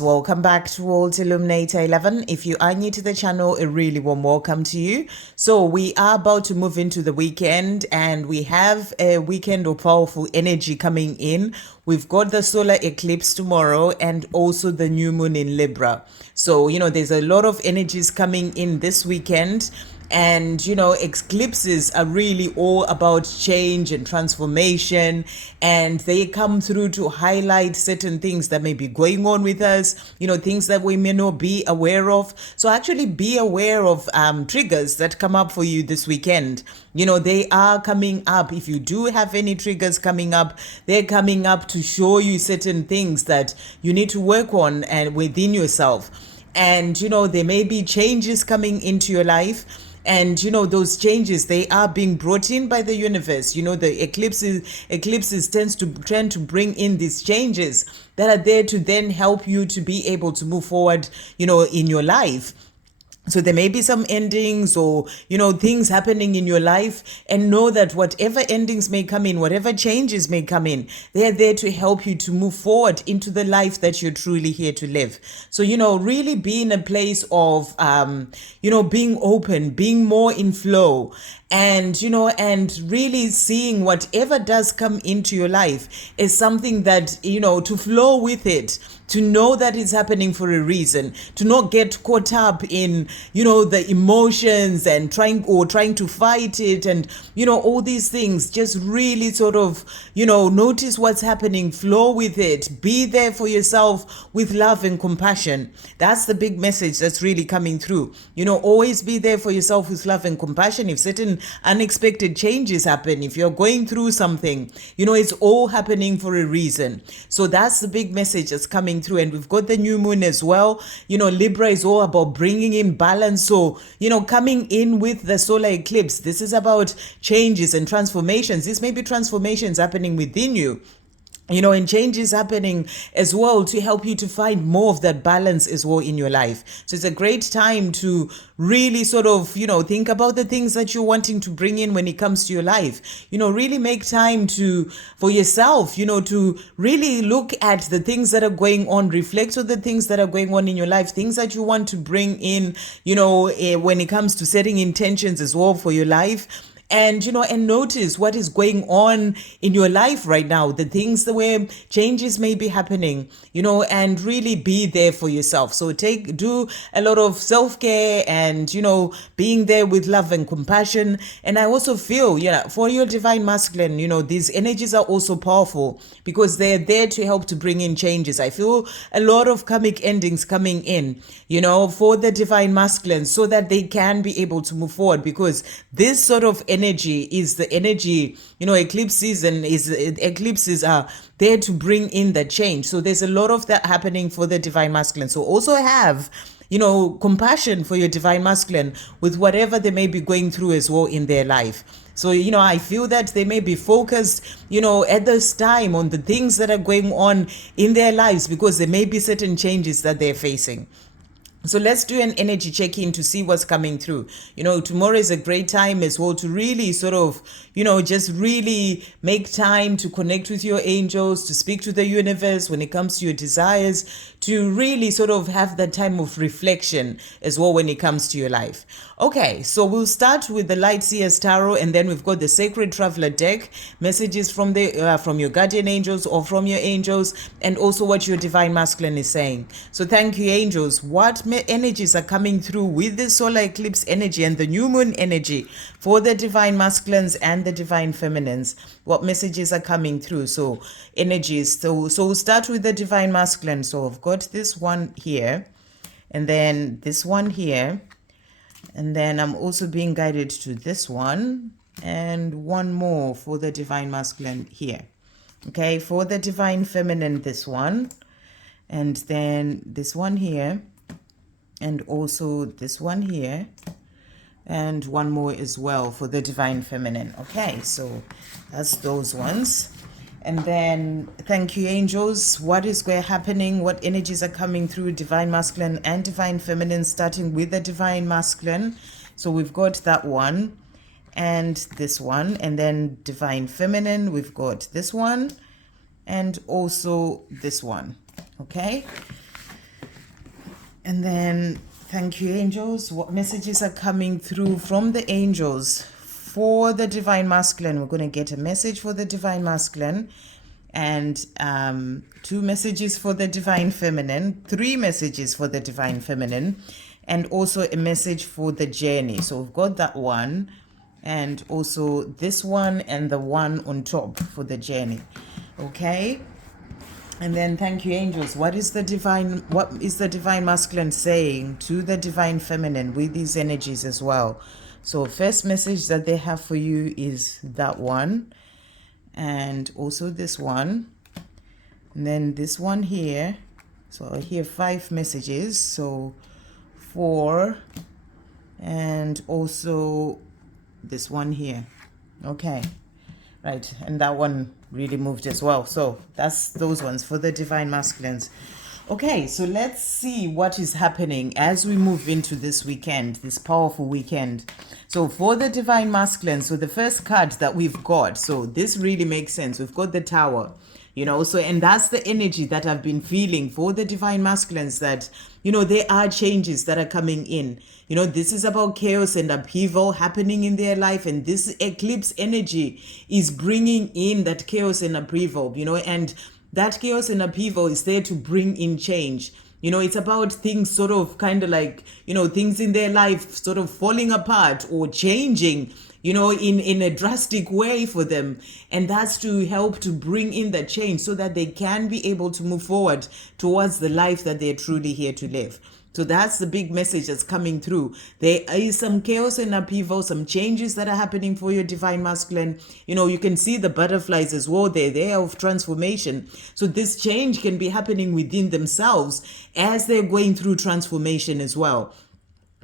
Welcome back to World Illuminator 11. If you are new to the channel, a really warm welcome to you. So we are about to move into the weekend, and we have a weekend of powerful energy coming in. We've got the solar eclipse tomorrow and also the new moon in Libra. So, there's a lot of energies coming in this weekend. And, eclipses are really all about change and transformation, and they come through to highlight certain things that may be going on with us, things that we may not be aware of. So actually be aware of triggers that come up for you this weekend. They are coming up. If you do have any triggers coming up, they're coming up to show you certain things that you need to work on and within yourself. And, there may be changes coming into your life. And those changes, they are being brought in by the universe. The eclipses tend to bring in these changes that are there to then help you to be able to move forward in your life. So there may be some endings or, things happening in your life, and know that whatever endings may come in, whatever changes may come in, they are there to help you to move forward into the life that you're truly here to live. So, really be in a place of, being open, being more in flow, and really seeing whatever does come into your life is something that, to flow with it, to know that it's happening for a reason, to not get caught up in, the emotions and trying to fight it and, all these things. Just really sort of, notice what's happening, flow with it, be there for yourself with love and compassion. That's the big message that's really coming through. Always be there for yourself with love and compassion. If certain unexpected changes happen, if you're going through something, it's all happening for a reason. So that's the big message that's coming through. And we've got the new moon as well. Libra is all about bringing in balance. So, coming in with the solar eclipse, this is about changes and transformations. This may be transformations happening within you. And changes happening as well to help you to find more of that balance as well in your life. So it's a great time to really sort of, think about the things that you're wanting to bring in when it comes to your life. Really make time for yourself, to really look at the things that are going on, reflect on the things that are going on in your life, things that you want to bring in, when it comes to setting intentions as well for your life. And, and notice what is going on in your life right now, the things where changes may be happening, and really be there for yourself. So do a lot of self-care and, being there with love and compassion. And I also feel, for your divine masculine, these energies are also powerful because they're there to help to bring in changes. I feel a lot of karmic endings coming in, for the divine masculine, so that they can be able to move forward, because this sort of energy is the energy, eclipses are there to bring in the change. So there's a lot of that happening for the divine masculine. So also have, compassion for your divine masculine with whatever they may be going through as well in their life. So, I feel that they may be focused, at this time on the things that are going on in their lives, because there may be certain changes that they're facing. So let's do an energy check-in to see what's coming through. Tomorrow is a great time as well to really sort of, just really make time to connect with your angels, to speak to the universe when it comes to your desires, to really sort of have that time of reflection as well when it comes to your life. Okay, so we'll start with the Light Seers Tarot, and then we've got the Sacred Traveller deck, messages from your guardian angels or from your angels, and also what your divine masculine is saying. So thank you, angels. What energies are coming through with the solar eclipse energy and the new moon energy for the divine masculines and the divine feminines? What messages are coming through? So energies. So we'll start with the divine masculine. So I've got this one here, and then this one here. And then I'm also being guided to this one and one more for the divine masculine here. Okay, for the divine feminine, this one, and then this one here, and also this one here, and one more as well for the divine feminine. Okay, so that's those ones. And then thank you, angels. What is happening? What energies are coming through divine masculine and divine feminine, starting with the divine masculine? So we've got that one and this one, and then divine feminine, we've got this one and also this one. Okay, And then, thank you, angels. What messages are coming through from the angels for the divine masculine? We're going to get a message for the divine masculine, and 2 messages for the divine feminine, 3 messages for the divine feminine, and also a message for the journey. So we've got that one, and also this one, and the one on top for the journey. Okay. And then, thank you, angels. What is the divine masculine saying to the divine feminine with these energies as well? So first message that they have for you is that one, and also this one, and then this one here. So I hear 5 messages, so 4, and also this one here. Okay. Right, and that one really moved as well. So that's those ones for the divine masculines. Okay, so let's see what is happening as we move into this weekend, this powerful weekend. So for the divine masculine, so the first card that we've got, so this really makes sense. We've got the Tower, so, and that's the energy that I've been feeling for the divine masculines, that, there are changes that are coming in. This is about chaos and upheaval happening in their life. And this eclipse energy is bringing in that chaos and upheaval, and that chaos and upheaval is there to bring in change. It's about things sort of kind of like, things in their life sort of falling apart or changing, in a drastic way for them. And that's to help to bring in the change so that they can be able to move forward towards the life that they're truly here to live. So that's the big message that's coming through. There is some chaos and upheaval, some changes that are happening for your divine masculine. You can see the butterflies as well. They're there of transformation. So this change can be happening within themselves as they're going through transformation as well.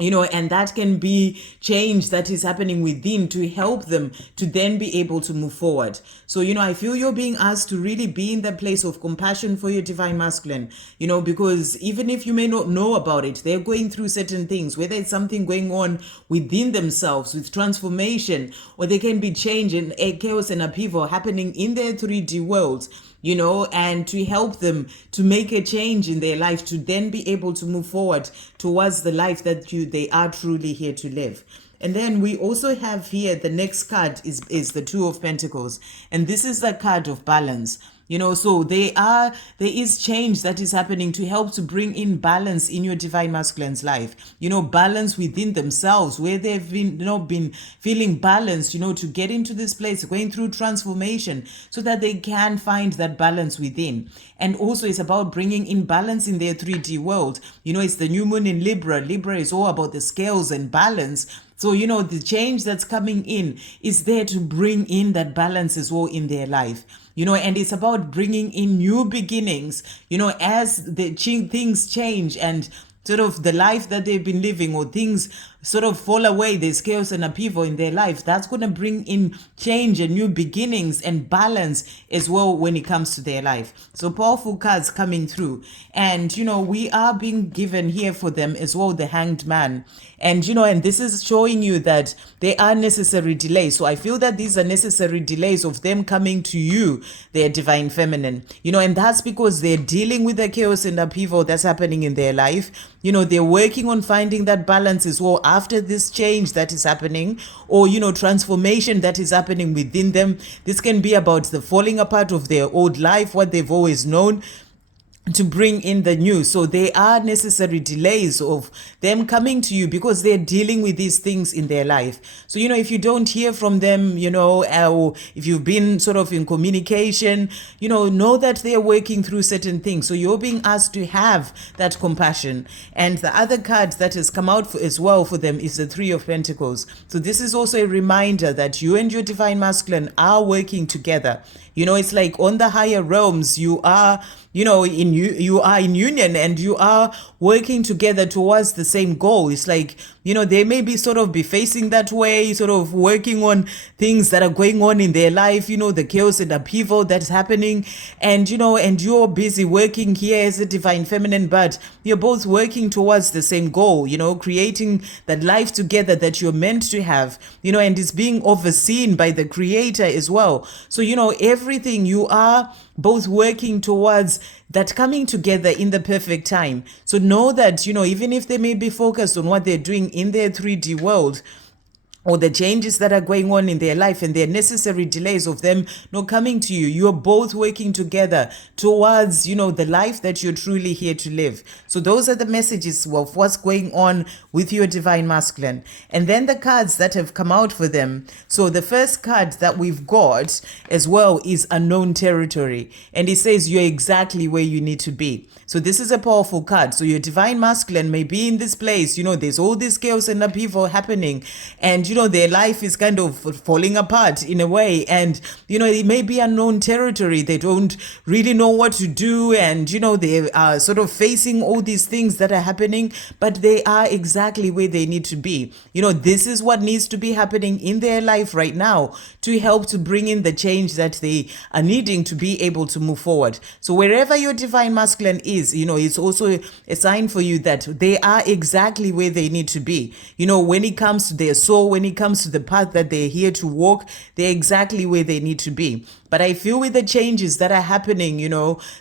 And that can be change that is happening within to help them to then be able to move forward. So, I feel you're being asked to really be in that place of compassion for your divine masculine, because even if you may not know about it, they're going through certain things, whether it's something going on within themselves with transformation, or there can be change and chaos and upheaval happening in their 3D worlds. And to help them to make a change in their life to then be able to move forward towards the life that they are truly here to live. And then we also have here, the next card is the 2 of Pentacles. And this is the card of balance. So there is change that is happening to help to bring in balance in your divine masculine's life. Balance within themselves, where they've been feeling balanced, to get into this place, going through transformation so that they can find that balance within. And also it's about bringing in balance in their 3D world. It's the new moon in Libra. Libra is all about the scales and balance. So, the change that's coming in is there to bring in that balance as well in their life. And it's about bringing in new beginnings, as the things change and sort of the life that they've been living, or things sort of fall away, there's chaos and upheaval in their life. That's going to bring in change and new beginnings and balance as well when it comes to their life. So powerful cards coming through. And, we are being given here for them as well, the Hanged Man. And, and this is showing you that there are necessary delays. So I feel that these are necessary delays of them coming to you, their divine feminine, and that's because they're dealing with the chaos and upheaval that's happening in their life. They're working on finding that balance as well after this change that is happening, or, transformation that is happening within them. This can be about the falling apart of their old life, what they've always known, to bring in the new. So there are necessary delays of them coming to you because they're dealing with these things in their life. So, if you don't hear from them, or if you've been sort of in communication, know that they're working through certain things. So you're being asked to have that compassion. And the other card that has come out as well for them is the 3 of Pentacles. So this is also a reminder that you and your divine masculine are working together. It's like on the higher realms, you are you are in union and you are working together towards the same goal. It's like, they may be sort of be facing that way, sort of working on things that are going on in their life, the chaos and upheaval that's happening. And, and you're busy working here as a divine feminine, but you're both working towards the same goal, creating that life together that you're meant to have, and it's being overseen by the creator as well. So, every everything, you are both working towards that coming together in the perfect time. So know that, even if they may be focused on what they're doing in their 3D world, or the changes that are going on in their life and their necessary delays of them not coming to you, you're both working together towards, the life that you're truly here to live. So those are the messages of what's going on with your divine masculine. And then the cards that have come out for them. So the first card that we've got as well is unknown territory. And it says you're exactly where you need to be. So this is a powerful card. So your divine masculine may be in this place, there's all this chaos and upheaval happening, and their life is kind of falling apart in a way, and it may be unknown territory. They don't really know what to do, and they are sort of facing all these things that are happening, but they are exactly where they need to be. This is what needs to be happening in their life right now to help to bring in the change that they are needing to be able to move forward. So wherever your divine masculine is, it's also a sign for you that they are exactly where they need to be. When it comes to their soul, when it comes to the path that they're here to walk, they're exactly where they need to be. But I feel with the changes that are happening,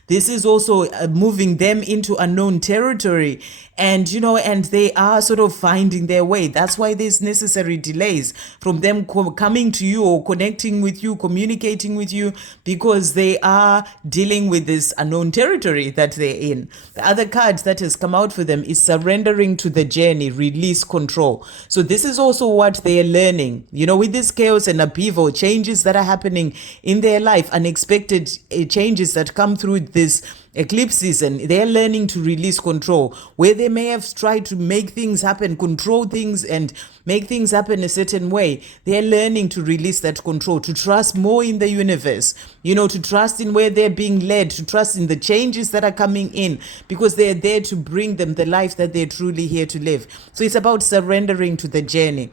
this is also moving them into unknown territory. And, and they are sort of finding their way. That's why there's necessary delays from them coming to you or connecting with you, communicating with you, because they are dealing with this unknown territory that they're in. The other card that has come out for them is surrendering to the journey, release control. So this is also what they are learning, with this chaos and upheaval, changes that are happening in their life, unexpected changes that come through this eclipse season. They're learning to release control. Where they may have tried to make things happen, control things and make things happen a certain way, they're learning to release that control, to trust more in the universe, to trust in where they're being led, to trust in the changes that are coming in, because they're there to bring them the life that they're truly here to live. So it's about surrendering to the journey.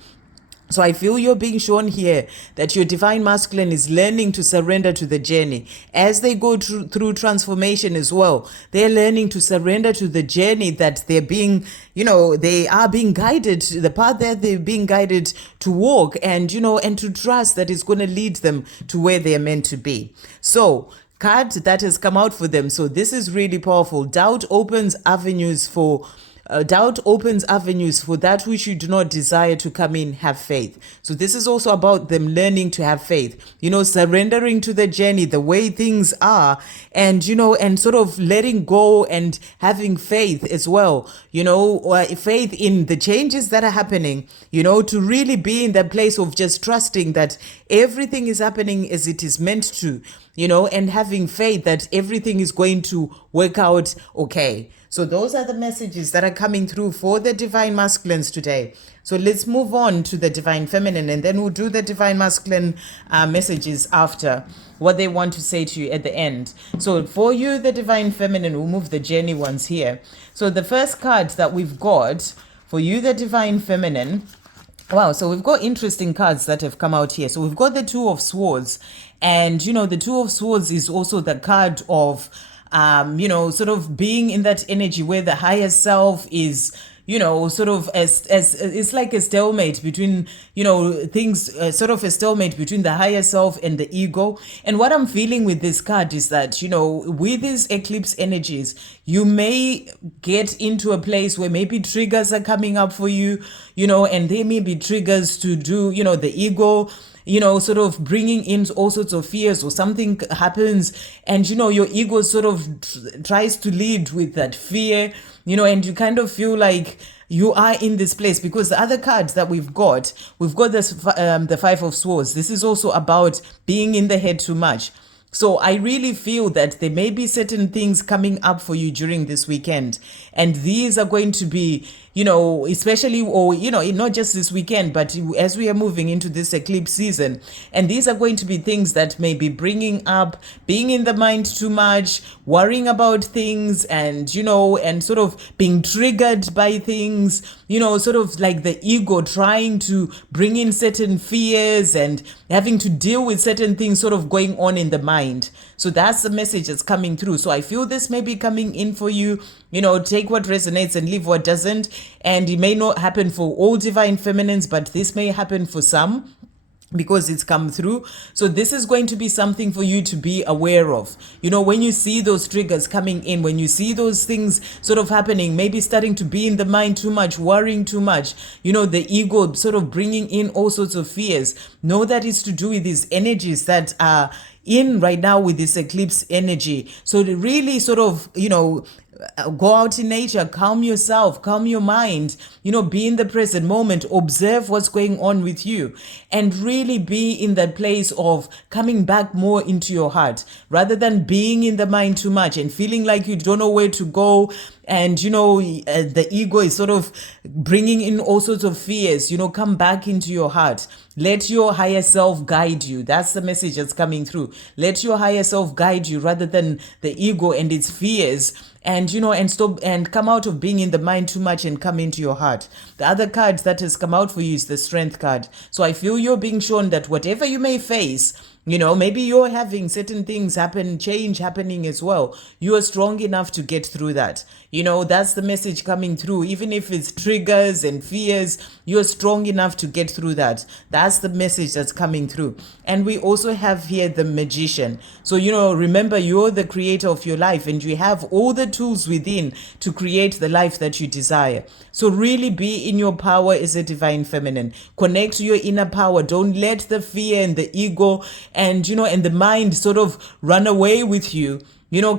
So I feel you're being shown here that your divine masculine is learning to surrender to the journey. As they go through transformation as well, they're learning to surrender to the journey that they're being, they are being guided, the path that they're being guided to walk, and, and to trust that it's going to lead them to where they're meant to be. So, card that has come out for them. So this is really powerful. Doubt opens avenues for that which you do not desire to come in. Have faith. So this is also about them learning to have faith, surrendering to the journey, the way things are, and, and sort of letting go and having faith as well, faith in the changes that are happening, to really be in that place of just trusting that everything is happening as it is meant to, and having faith that everything is going to work out okay. So those are the messages that are coming through for the divine masculines today. So let's move on to the divine feminine, and then we'll do the divine masculine messages after, what they want to say to you at the end. So for you, the divine feminine, we'll move the journey ones here. So the first card that we've got for you, the divine feminine, wow, so we've got interesting cards that have come out here. So we've got the Two of Swords, and the Two of Swords is also the card of sort of being in that energy where the higher self is, sort of as it's like a stalemate between, things, sort of a stalemate between the higher self and the ego. And what I'm feeling with this card is that, with these eclipse energies, you may get into a place where maybe triggers are coming up for you, and they may be triggers to do, the ego, sort of bringing in all sorts of fears, or something happens and, your ego sort of tries to lead with that fear, and you kind of feel like you are in this place. Because the other cards that we've got this, the Five of Swords. This is also about being in the head too much. So I really feel that there may be certain things coming up for you during this weekend. And these are going to be, especially, or, not just this weekend, but as we are moving into this eclipse season. And these are going to be things that may be bringing up being in the mind too much, worrying about things, and, and sort of being triggered by things, sort of like the ego trying to bring in certain fears and having to deal with certain things sort of going on in the mind. So that's the message that's coming through. So I feel this may be coming in for you. Take what resonates and leave what doesn't. And it may not happen for all divine feminines, but this may happen for some. because it's come through. So this is going to be something for you to be aware of. When you see those triggers coming in, when you see those things sort of happening, maybe starting to be in the mind too much, worrying too much, the ego sort of bringing in all sorts of fears, know that it's to do with these energies that are in right now with this eclipse energy. So to really sort of, go out in nature, calm yourself, calm your mind, be in the present moment, observe what's going on with you, and really be in that place of coming back more into your heart rather than being in the mind too much and feeling like you don't know where to go. And, the ego is sort of bringing in all sorts of fears. Come back into your heart. Let your higher self guide you. That's the message that's coming through. Let your higher self guide you rather than the ego and its fears. And, and stop and come out of being in the mind too much and come into your heart. The other card that has come out for you is the Strength card. So I feel you're being shown that whatever you may face, maybe you're having certain things change happening as well. You are strong enough to get through that. That's the message coming through. Even if it's triggers and fears, you're strong enough to get through that. That's the message that's coming through. And we also have here the Magician. So, remember, you're the creator of your life and you have all the tools within to create the life that you desire. So really be in your power as a divine feminine. Connect to your inner power. Don't let the fear and the ego and the mind sort of run away with you.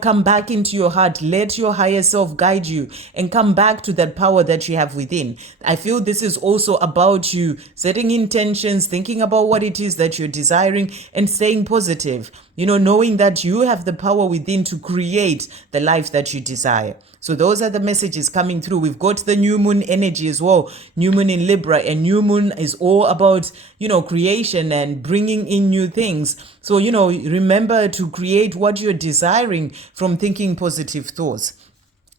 Come back into your heart. Let your higher self guide you and come back to that power that you have within. I feel this is also about you setting intentions, thinking about what it is that you're desiring and staying positive, knowing that you have the power within to create the life that you desire. So those are the messages coming through. We've got the new moon energy as well. New moon in Libra, and new moon is all about, creation and bringing in new things. So, remember to create what you're desiring from thinking positive thoughts.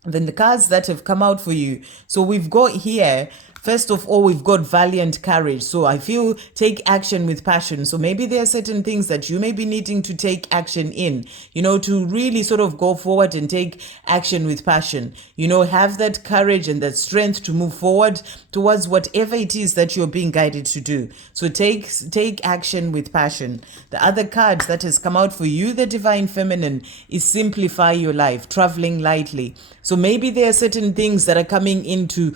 Then the cards that have come out for you. So we've got here, first of all, we've got valiant courage. So I feel take action with passion. So maybe there are certain things that you may be needing to take action in, to really sort of go forward and take action with passion. Have that courage and that strength to move forward towards whatever it is that you're being guided to do. So take action with passion. The other card that has come out for you, the divine feminine, is simplify your life, traveling lightly. So maybe there are certain things that are coming into,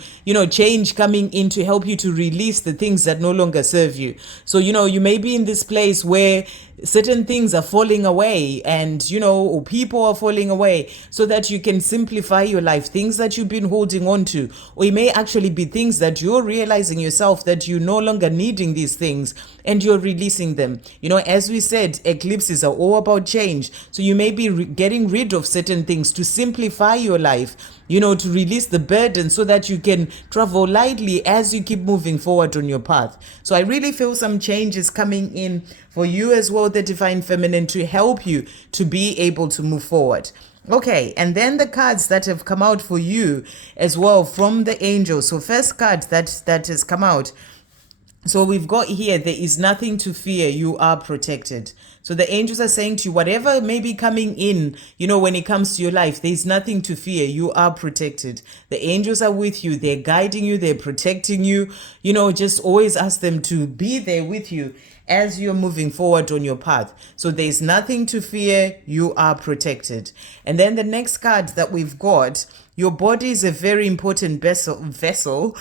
change coming in to help you to release the things that no longer serve you. So, you may be in this place where certain things are falling away and, or people are falling away, so that you can simplify your life, things that you've been holding on to. Or it may actually be things that you're realizing yourself that you're no longer needing these things and you're releasing them. As we said, eclipses are all about change. So you may be getting rid of certain things to simplify your life, to release the burden so that you can travel lightly as you keep moving forward on your path. So I really feel some changes coming in for you as well, the divine feminine, to help you to be able to move forward. Okay, and then the cards that have come out for you as well from the angels. So first card that has come out. So we've got here, there is nothing to fear, you are protected. So the angels are saying to you, whatever may be coming in, when it comes to your life, there's nothing to fear, you are protected. The angels are with you, they're guiding you, they're protecting you. Just always ask them to be there with you as you're moving forward on your path. So there's nothing to fear, you are protected. And then the next card that we've got, your body is a very important vessel.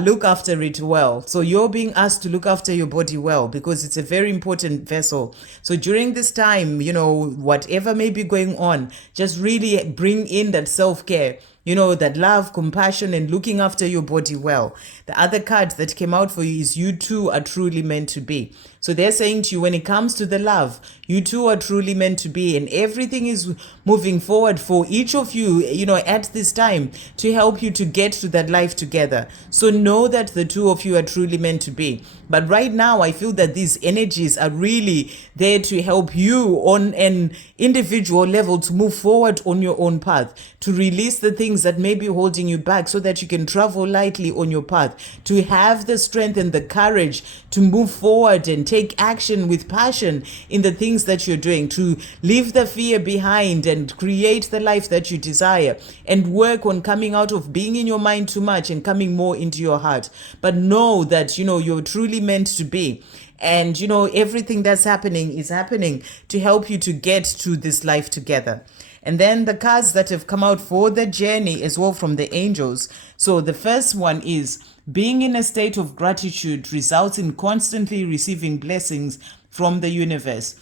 Look after it well. So you're being asked to look after your body well because it's a very important vessel. So during this time, whatever may be going on, just really bring in that self-care. That love, compassion, and looking after your body well. The other card that came out for you is you two are truly meant to be. So they're saying to you, when it comes to the love, you two are truly meant to be, and everything is moving forward for each of you, at this time to help you to get to that life together. So know that the two of you are truly meant to be. But right now, I feel that these energies are really there to help you on an individual level to move forward on your own path, to release the things things that may be holding you back so that you can travel lightly on your path, to have the strength and the courage to move forward and take action with passion in the things that you're doing, to leave the fear behind and create the life that you desire, and work on coming out of being in your mind too much and coming more into your heart. But know that, you're truly meant to be. And, everything that's happening is happening to help you to get to this life together. And then the cards that have come out for the journey as well from the angels. So the first one is being in a state of gratitude results in constantly receiving blessings from the universe.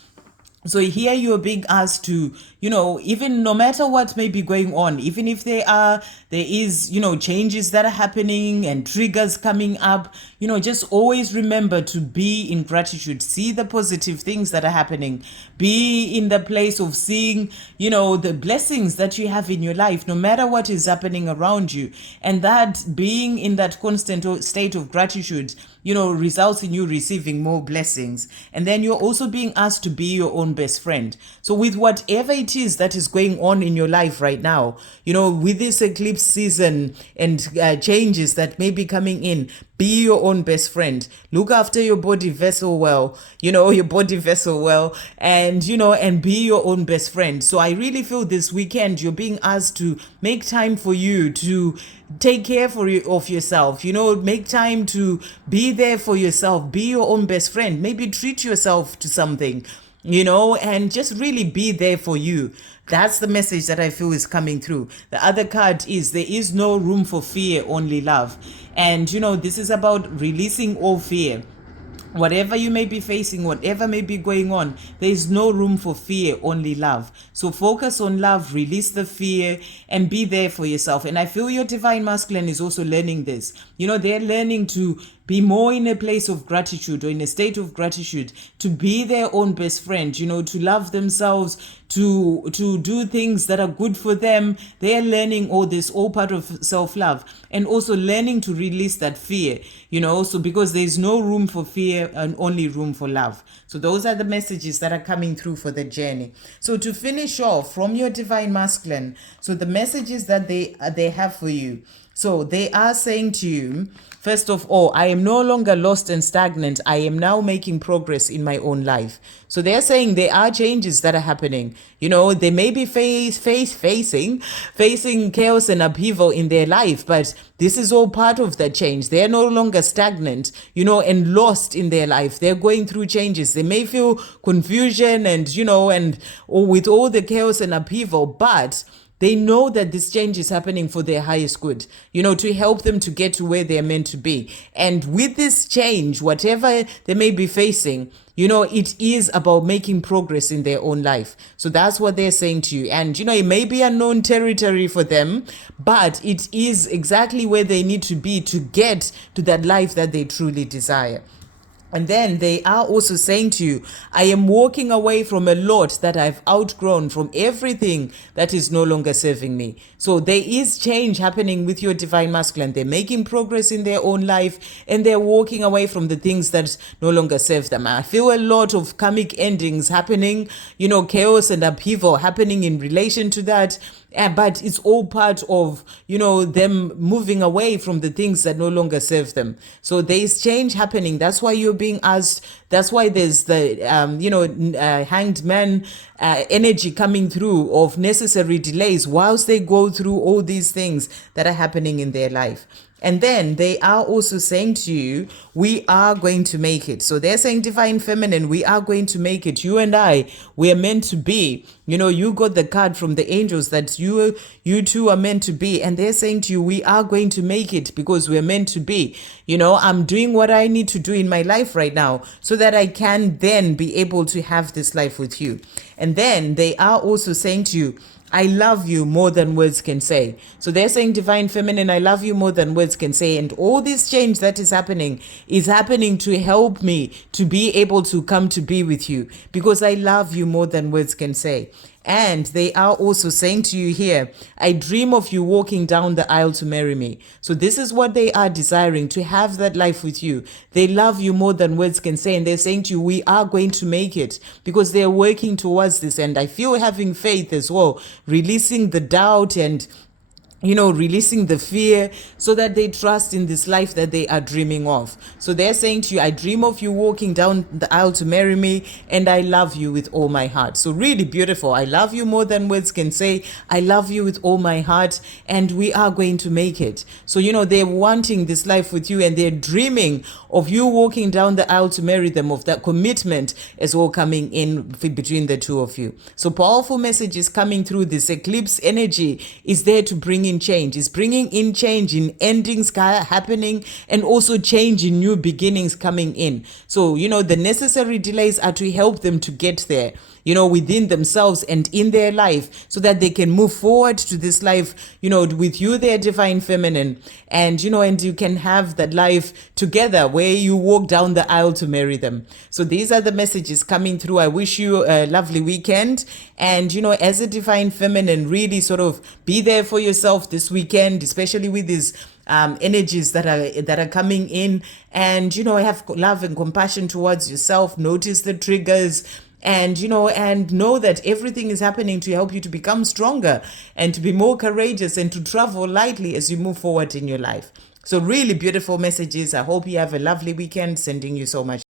So here you're being asked to, even no matter what may be going on, even if there is, changes that are happening and triggers coming up, just always remember to be in gratitude. See the positive things that are happening. Be in the place of seeing, the blessings that you have in your life, no matter what is happening around you. And that being in that constant state of gratitude, results in you receiving more blessings. And then you're also being asked to be your own best friend. So with whatever it is that is going on in your life right now, with this eclipse season and changes that may be coming in, be your own best friend. Look after your body vessel well, and be your own best friend. So I really feel this weekend you're being asked to make time for you, to take care of yourself, make time to be there for yourself, be your own best friend. Maybe treat yourself to something, and just really be there for you. That's the message that I feel is coming through. The other card is there is no room for fear, only love. And, this is about releasing all fear. Whatever you may be facing, whatever may be going on, there is no room for fear, only love. So focus on love, release the fear, and be there for yourself. And I feel your divine masculine is also learning this. They're learning to be more in a place of gratitude, or in a state of gratitude, to be their own best friend, to love themselves, to do things that are good for them. They're learning all this, all part of self-love, and also learning to release that fear, so because there's no room for fear and only room for love. So those are the messages that are coming through for the journey. So to finish off from your divine masculine, so the messages that they have for you. So they are saying to you, first of all, I am no longer lost and stagnant. I am now making progress in my own life. So they're saying there are changes that are happening. They may be facing chaos and upheaval in their life, but this is all part of that change. They're no longer stagnant, and lost in their life. They're going through changes. They may feel confusion or with all the chaos and upheaval, but they know that this change is happening for their highest good, to help them to get to where they're meant to be. And with this change, whatever they may be facing, it is about making progress in their own life. So that's what they're saying to you. And, it may be unknown territory for them, but it is exactly where they need to be to get to that life that they truly desire. And then they are also saying to you, I am walking away from a lot that I've outgrown, from everything that is no longer serving me. So there is change happening with your divine masculine. They're making progress in their own life, and they're walking away from the things that no longer serve them. I feel a lot of karmic endings happening, chaos and upheaval happening in relation to that. But it's all part of, them moving away from the things that no longer serve them. So there is change happening. That's why you're being asked. That's why there's the, hanged man energy coming through of necessary delays whilst they go through all these things that are happening in their life. And then they are also saying to you, we are going to make it. So they're saying, divine feminine, we are going to make it. You and I, we are meant to be. You got the card from the angels that you two are meant to be. And they're saying to you, we are going to make it because we're meant to be. I'm doing what I need to do in my life right now so that I can then be able to have this life with you. And then they are also saying to you, I love you more than words can say. So they're saying, divine feminine, I love you more than words can say. And all this change that is happening to help me to be able to come to be with you because I love you more than words can say. And they are also saying to you here, I dream of you walking down the aisle to marry me. So this is what they are desiring, to have that life with you. They love you more than words can say. And they're saying to you, we are going to make it, because they're working towards this. And I feel having faith as well, releasing the doubt and releasing the fear so that they trust in this life that they are dreaming of. So they're saying to you, I dream of you walking down the aisle to marry me, and I love you with all my heart. So really beautiful. I love you more than words can say. I love you with all my heart, and we are going to make it. So, they're wanting this life with you, and they're dreaming of you walking down the aisle to marry them, of that commitment as well coming in between the two of you. So powerful messages coming through. This eclipse energy is there to bring in change. It's bringing in change, in endings happening, and also change in new beginnings coming in. So, the necessary delays are to help them to get there, within themselves and in their life, so that they can move forward to this life, with you, their divine feminine, and, and you can have that life together where you walk down the aisle to marry them. So these are the messages coming through. I wish you a lovely weekend. And, as a divine feminine, really sort of be there for yourself this weekend, especially with these energies that are coming in, and have love and compassion towards yourself. Notice the triggers, and and know that everything is happening to help you to become stronger and to be more courageous and to travel lightly as you move forward in your life. So really beautiful messages. I hope you have a lovely weekend. Sending you so much